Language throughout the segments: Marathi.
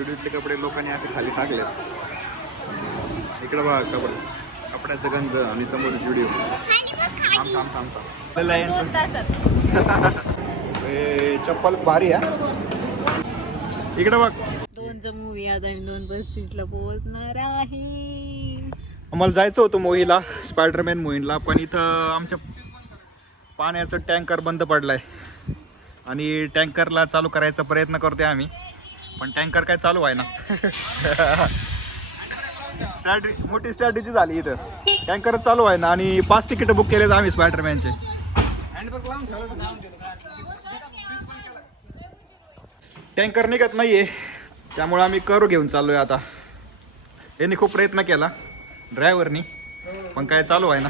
जुडीतले कपडे लोकांनी असे खाली टाकले. इकडे बघा कपड्याचा गंध आणि समोर जुडी. चप्पल भारी आहे. इकडे बघ 2चा मूवी आता आणि 2:35 पोहोचणार आहे. आम्हाला जायचं होतं मोहीला, स्पायडरमॅन मोहीला, पण इथं आमच्या पाण्याचं टँकर बंद पडलाय आणि टँकरला चालू करायचा प्रयत्न करतोय आम्ही, पण टँकर काय चालू आहे ना. मोठी स्ट्रॅटेजी झाली इथं, टँकरच चालू आहे ना आणि 5 तिकीट बुक केलेत आम्ही स्पायडरमॅनचे. टँकर निघत नाहीये, त्यामुळे आम्ही करू घेऊन चाललोय आता. यांनी खूप प्रयत्न केला ड्रायव्हरनी, पण काय चालू आहे ना.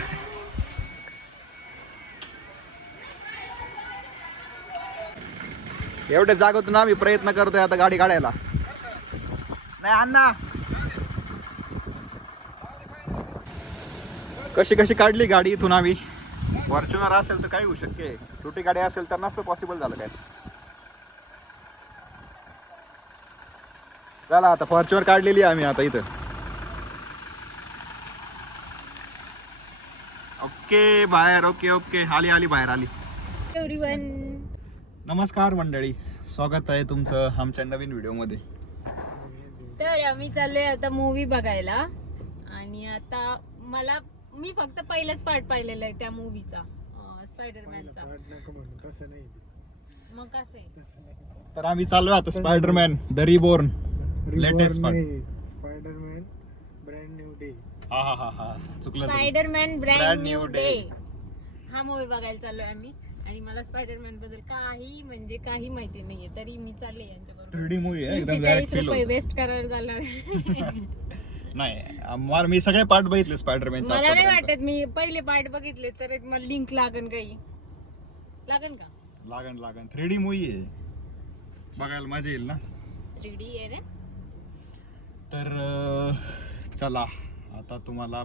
एवढ्या जागेतून आम्ही प्रयत्न करतोय आता गाडी काढायला. नाही अण्णा, कशी कशी काढली गाडी इथून आम्ही. फॉर्च्युनर असेल तर काही होऊ शक्य, छोटी गाडी असेल तर नसतं पॉसिबल झालं काय. चला आता फॉर्च्युनर काढलेली आम्ही आता इथं. ओके बाहेर, ओके आली बाहेर आली. एव्हरीवन, नमस्कार मंडळी, स्वागत आहे तुमचं आमच्या नवीन व्हिडिओ मध्ये. तर आम्ही चाललोय आता मूवी बघायला. आणि आता मी फक्त पहिलाच पार्ट पाहिलेला आहे त्या मूवीचा, स्पायडरमॅनचा. मग कसं आहे, तर आम्ही चाललोय आता Spiderman the reborn latest part. Spiderman brand new day. हा चुकलं. स्पायडरमॅन ब्रँड न्यू डे हा मूवी बघायला चाललोय आम्ही. आणि मला स्पायडरमॅन बद्दल काही माहिती नाहीये, तरी मी चालले यांच्याबरोबर. 3D मूवी आहे एकदम. 40 रुपये वेस्ट करायला चालणार. नाही, मी सगळे पार्ट बघितले स्पायडरमॅनचे. मला नाही वाटत मी पहिले पार्ट बघितले तर मला लिंक लागन का? लागन 3D मूवी आहे, बघायला मजा येईल ना. 3D आहे ना. तर चला आता तुम्हाला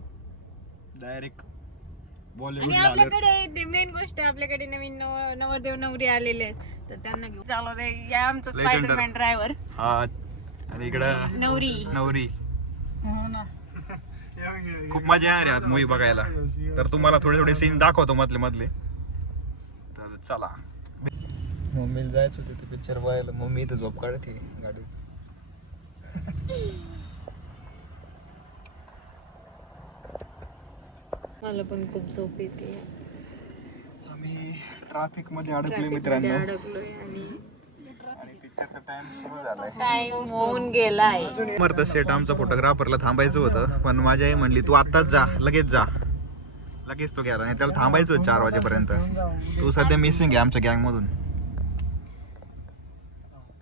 डायरेक्ट आणि बॉलिवूडला आपल्याकडे मेन गोष्ट, आपल्याकडे नवीन नवरदेव नवरी आलेले आहेत, तर त्यांना घेऊन चालू दे. या आमचा स्पायडरमॅन ड्रायव्हर. हा, आणि इकडं नवरी. खूप मजा येणार आहे आज मूवी बघायला. तर तुम्हाला थोडे सीन दाखवतो मधले. तर चला. मम्मीला जायचं होतं ते पिक्चर बघायला, मम्मी इथं झोप काढते गाडीत. मला पण खूप झोप येते. आम्ही ट्रॅफिक मध्ये अडकलोय मित्रांनो, आणि पिक्चरचा टाइम सुरू झालाय. टाइम होऊन गेलाय. मर्द सेट आमचा फोटोग्राफरला थांबायचं होतं, पण माझी आई म्हणली तू आत्ताच जा, लगेच तो गेला. नाही त्याला थांबायचं होतं 4 वाजेपर्यंत. तू सध्या मिसिंग आहे आमच्या गँग मधून.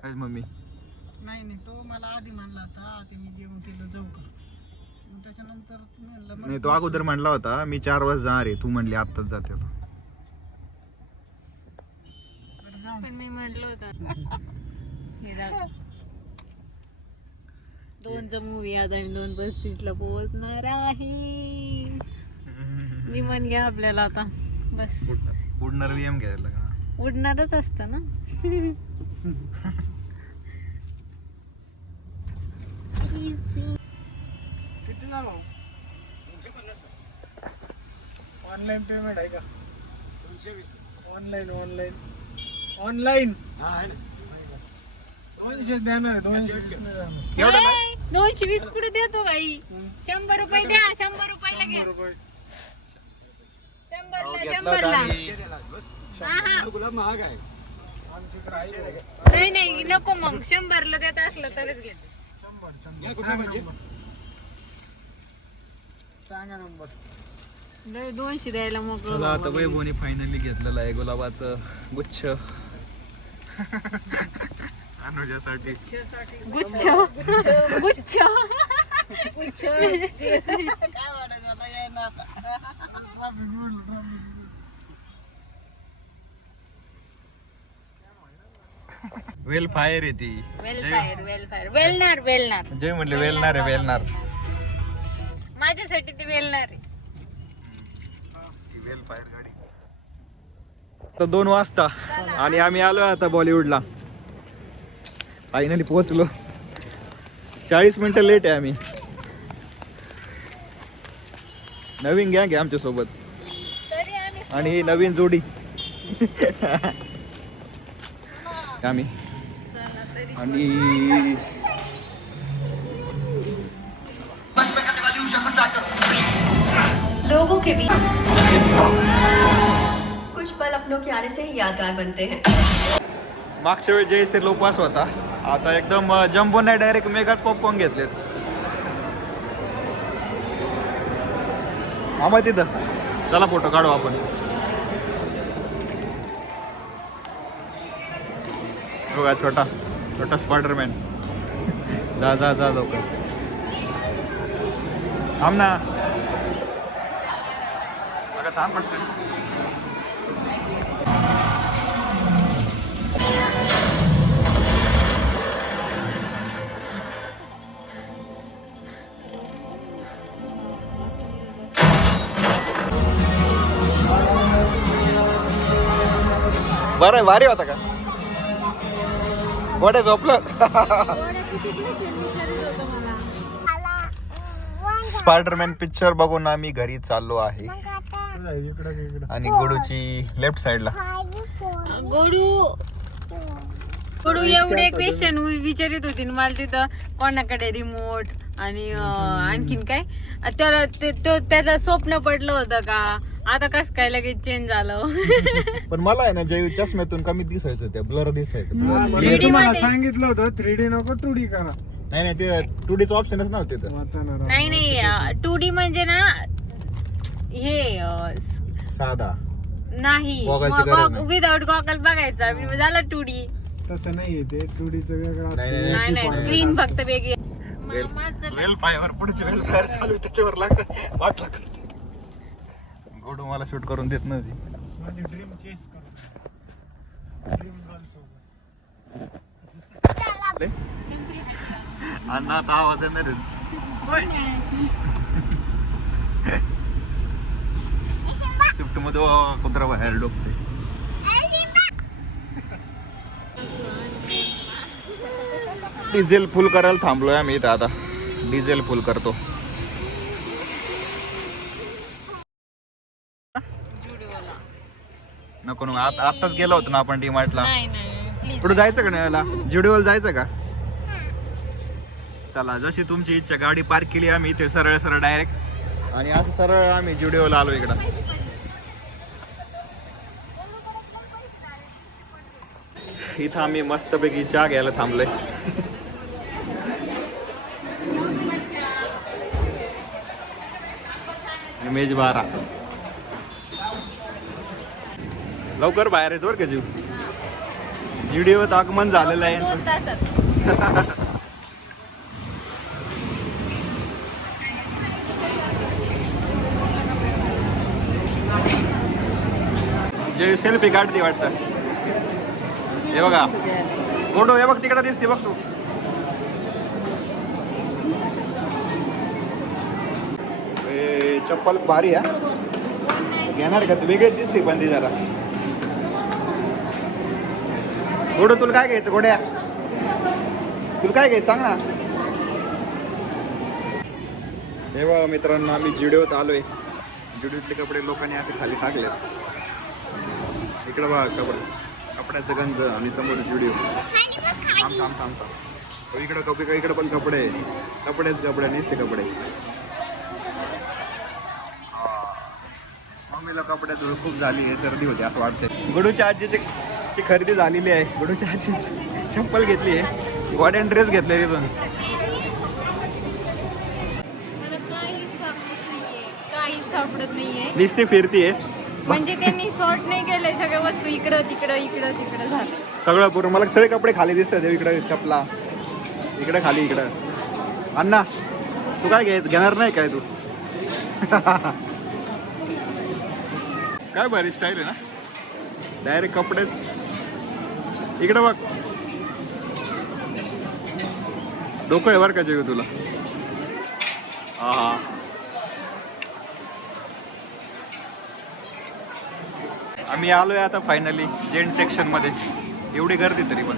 काय मम्मी? नाही तो मला आधी म्हणला होता, आधी मी जेवण केलं जाऊ का, मग त्याच्यानंतर म्हणलं नाही, तो अगोदर म्हणला होता मी 4 वाजता जाणार आहे, तू म्हणली आत्ताच जाते. पण मी म्हटलं होतं 2चा मूवी आता आणि 2:35 पोहोचणार आहे. विमान घ्या आपल्याला आता, बस. उडणार VM घ्यायला का? उडणारच असतं ना. किती झालं ऑनलाईन पेमेंट आहे का? 220 ऑनलाईन 200 देणार आहे. 220 कुठे देतो भाई? 100 रुपये द्या. 100 रुपयाला घ्या. 100ला. नाही नको, मग 100ला देत असलं तरच घेतो. 200 द्यायला मोकळं. चला आता वैभवनी फायनली घेतलेलं आहे गुलाबाचं गुच्छ अनुजासाठी. गुच्छ वेल फायर आहे ती. वेलनार. जय म्हणले वेलनार. माझ्यासाठी ती वेलनार आहे. वेल फायर गाडी. तर 2 वाजता आणि आम्ही आलो आता बॉलिवूडला. फायनली पोहोचलो. 40 मिनिटं लेट आहे आम्ही. नवीन गँग आहे आमच्या सोबत तरी आम्ही आणि ही नवीन जोडी आम्ही चला तरी आणि लोगों के बीच कुछ पल अपनों के आने से ही यादगार बनते हैं. मागच्या वेळी जयस ते लोपास होता, आता एकदम जम्बो नाही डायरेक्ट मेगाच पॉपकॉर्न घेतलेत. आम्हा तिथं चला फोटो काढू आपण. बघा छोटा छोटा स्पायडरमॅन. जा जा जा लवकर थांब ना. अगं थांब पटकन. बरं भारी होता का गोड्या झोपलं. स्पायडरमॅन पिक्चर बघून आम्ही घरी चाललो आहे आणि गोडूची लेफ्ट साइडला. गोडू एवढे क्वेश्चन विचारित होती ना मला तिथं, कोणाकडे रिमोट आणि आणखीन काय त्याला त्याचं स्वप्न पडलं होतं का, आता कस काय लगेच चेंज झालं. पण मला आहे ना जय चष्म्यातून कमी दिसायचं, ते ब्लर दिसायचं. तुम्हाला सांगितलं होतं 3D नको 2D करा. नाही नाही ते 2Dच ऑप्शनच नव्हते तर. नाही नाही 2D म्हणजे ना हे साधा नाही Goggleची गरज नाही. विदाउट गॉगल बघायचा झाला 2D. तसं नाहीये ते 2Dच वेगळं असतं. नाही नाही स्क्रीन फक्त वेगळी. वेल फायर पुढचे वेल फायर चालू आहे, त्याच्यावर वाट लागत. गोडू मला शूट करून देत नव्हती. माझी ड्रीम चेस करू, ड्रीम गर्ल सोबत. अण्णा आता आवाज येणार शिफ्ट मध्ये कुत्रा बाहेर डोकते. डिझेल फुल करायला थांबलोय आम्ही इथं, आता डिझेल फुल करतो. नको नको आताच गेलो होतो ना आपण डीमार्टला. नाही नाही प्लीज पुढे जायचं का नाही याला जुडिओला जायचं का. चला जशी तुमची इच्छा. गाडी पार्क केली आम्ही इथे सरळ सरळ डायरेक्ट आणि असं सरळ आम्ही जुडिओला आलो इकडं. इथं आम्ही मस्तपैकी चहा घ्यायला थांबलोय. इमेज 12 लवकर बाहेर येतो बरं का जीव. व्हिडिओत आगमन झालेलं आहे. 2 तासात. जे सेल्फी काढते वाटतं. हे बघा फोटो हे बघ तिकडे दिसते बघ तू. चप्पल भारी आहे घेणार का तू. वेगळीच दिसते पण ती जरा. गोडो तुला काय घ्यायचं गोड्या, तुला काय घ्यायचं सांग ना. हे बघा मित्रांनो आम्ही जुडिओत आलोय. जुडिओतले कपडे लोकांनी असे खाली टाकले. इकडे बघा कपड्याचं गंज आणि समोर जुडिओ. थांब थांब थांब थांब. इकडं कपडे इकडे पण कपडे कपडे नुसते कपडे. मम्मीला कपड्यात धूळ खूप झाली आहे, सर्दी होती असं वाटतंय. गडूच्या आजीची खरेदी झालेली आहे. गडूच्या आजीची चप्पल घेतली आहे, गॉड्यान ड्रेस घेतले तिथून. काही सापडत नाहीये दिसते फिरतीये म्हणजे त्यांनी सॉर्ट नाही केलंय सगळ्या वस्तू. इकडं तिकडं झालं सगळं पूर्ण. मला सगळे कपडे खाली दिसतात. इकडे चपला इकडे खाली इकडं. अण्णा तू काय घेणार नाही काय तू. काय भारी स्टाईल आहे ना. डायरेक्ट कपडेच इकडे बघ. डोकं आहे बरं का जेव तुला. हा आम्ही आलोय आता फायनली जेंट सेक्शन मध्ये. एवढी गर्दी तरी पण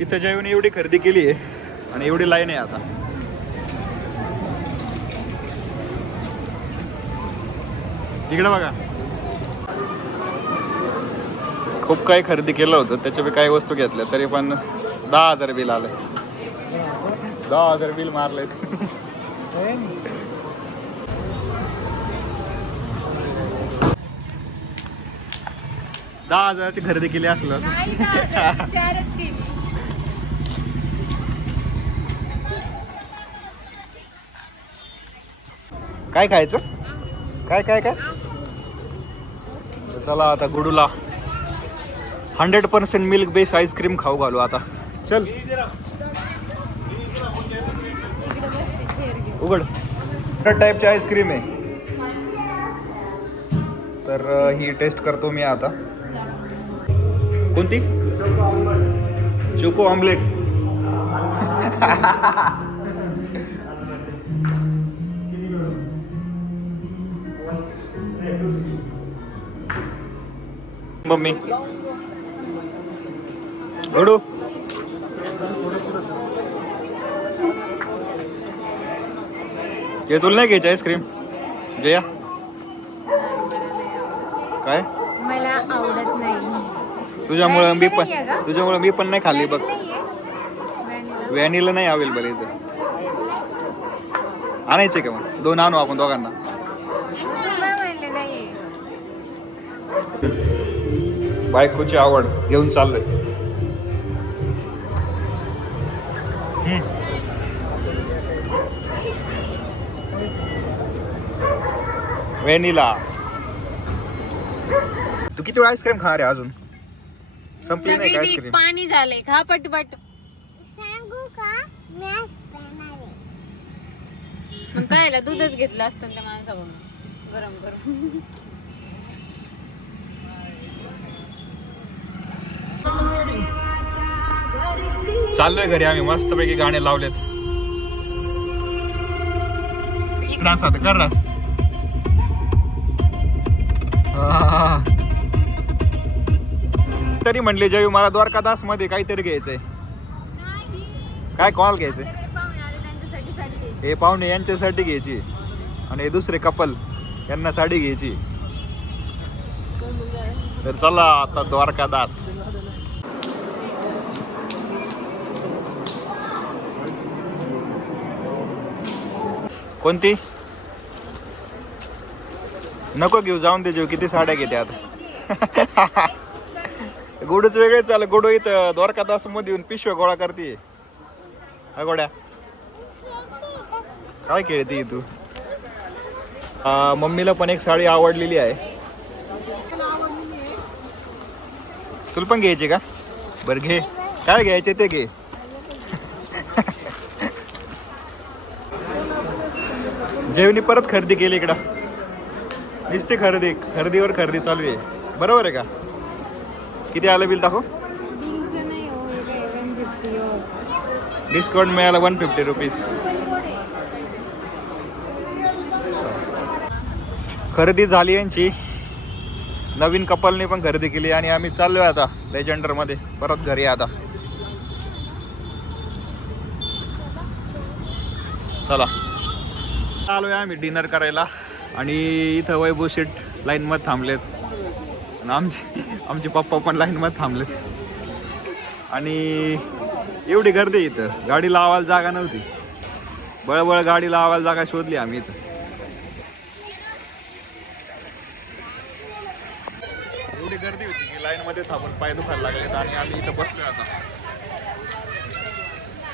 इथं जेवण एवढी खरेदी केली आहे आणि एवढी लाईन आहे आता. इकडे बघा, खूप काही खरेदी केलं होतं, त्याच्या काही वस्तू घेतल्या तरी पण 10,000 बिल आलं. 10,000 बिल मारलंय. 10,000ची खरेदी केली असलं. काय खायचं? काय काय काय? चला आता गुडूला 100% मिल्क बेस आईस्क्रीम खाऊ घालू आता. चल उघड. टाईपची आईस्क्रीम आहे, तर ही टेस्ट करतो मी आता. कोणती? Choco omelette. मम्मी गुडू ये तुला नाही घ्यायची आईस्क्रीम जया? काय मला आवडत नाही. तुझ्यामुळे मी पण नाही खाल्ली बघ. व्हॅनिला नाही अवेलेबल इथं. आणायचे का मग? 2 आणू आपण दोघांना. बायकोची आवड घेऊन चाललोय. व्हॅनिला. तू किती वेळ आईस्क्रीम खा रे? अजून संपली नाही का आईस्क्रीम? पाणी झालंय, खा पटपट. मग कायला दूधच घेतलं असतं त्या माणसाकडून गरम गरम. चाललोय घरी आम्ही, मस्तपैकी गाणे लावलेत. डान्स आता कर डान्स. तरी म्हणले जयू मला द्वारकादास मध्ये काहीतरी घ्यायचंय. काय कॉल घ्यायचंय? हे पाहुणे यांच्यासाठी घ्यायची आणि हे दुसरे कपल यांना साडी घ्यायची. तर चला आता द्वारकादास. कोणती नको घेऊ, जाऊन दे. जेव किती साड्या घेते आता. गोडूच वेगळे चाल. गोडू इथं द्वारकादास मध्ये येऊन पिशव्या गोळा करते. गोड्या काय खेळते तू? मम्मीला पण एक साडी आवडलेली आहे. तुला पण घ्यायची का? बरं घे, काय घ्यायचे ते घे. जेवणी परत खरेदी केली इकडं. नुसती खरेदीवर खरेदी चालू आहे. बरोबर आहे का? किती आलं बिल दाखव. डिस्काउंट मिळाला 150 रुपीज. खरेदी झाली यांची. नवीन कपलने पण खरेदी केली आणि आम्ही चाललोय आता लेजेंडर मध्ये परत घरी. आता चला आलोय आम्ही डिनर करायला आणि इथं वैभव शेट लाईन मध्ये थांबलेत आणि आमचे पप्पा पण लाईन मध्ये थांबलेत. आणि एवढी गर्दी इथं, गाडी लावायला जागा नव्हती. बळबळ गाडी लावायला जागा शोधली आम्ही इथं. एवढी गर्दी होती की लाईन मध्ये थांबून पाय दुखायला लागलेत आणि आम्ही इथं बसलोय आता.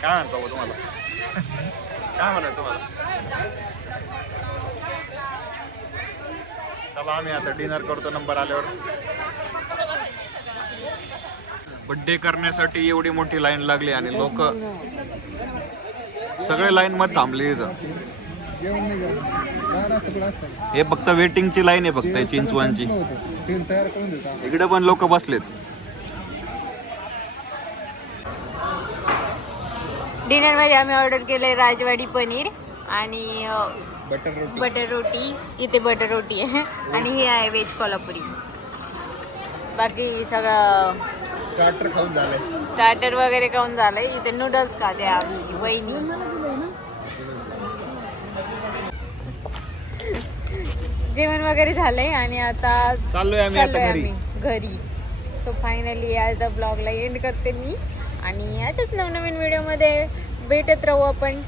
काय म्हणतो तुम्हाला? काय म्हणत तुम्हाला? चला आम्ही आता डिनर करतो नंबर आल्यावर. बर्थडे करण्यासाठी एवढी मोठी लाईन लागली आणि लोक सगळे लाईन मध्ये थांबले इथं. हे फक्त वेटिंगची लाईन आहे फक्त चिंचवांची. इकडे पण लोक बसलेत. डिनर मध्ये आम्ही ऑर्डर केले राजवाडी पनीर आणि बटर रोटी. इथे बटर रोटी आहे आणि ही आहे व्हेज कोल्हापुरी. बाकी सगळं स्टार्टर खाऊन झालंय. स्टार्टर वगैरे खाऊन झालंय. इथे नूडल्स खाते आम्ही वहिनी. जेवण वगैरे झालंय आणि आता चाललोय आम्ही आता घरी. घरी. सो फायनली आज ब्लॉगला एंड करते मी आणि अशाच नवनवीन व्हिडिओमध्ये भेटत राहू आपण.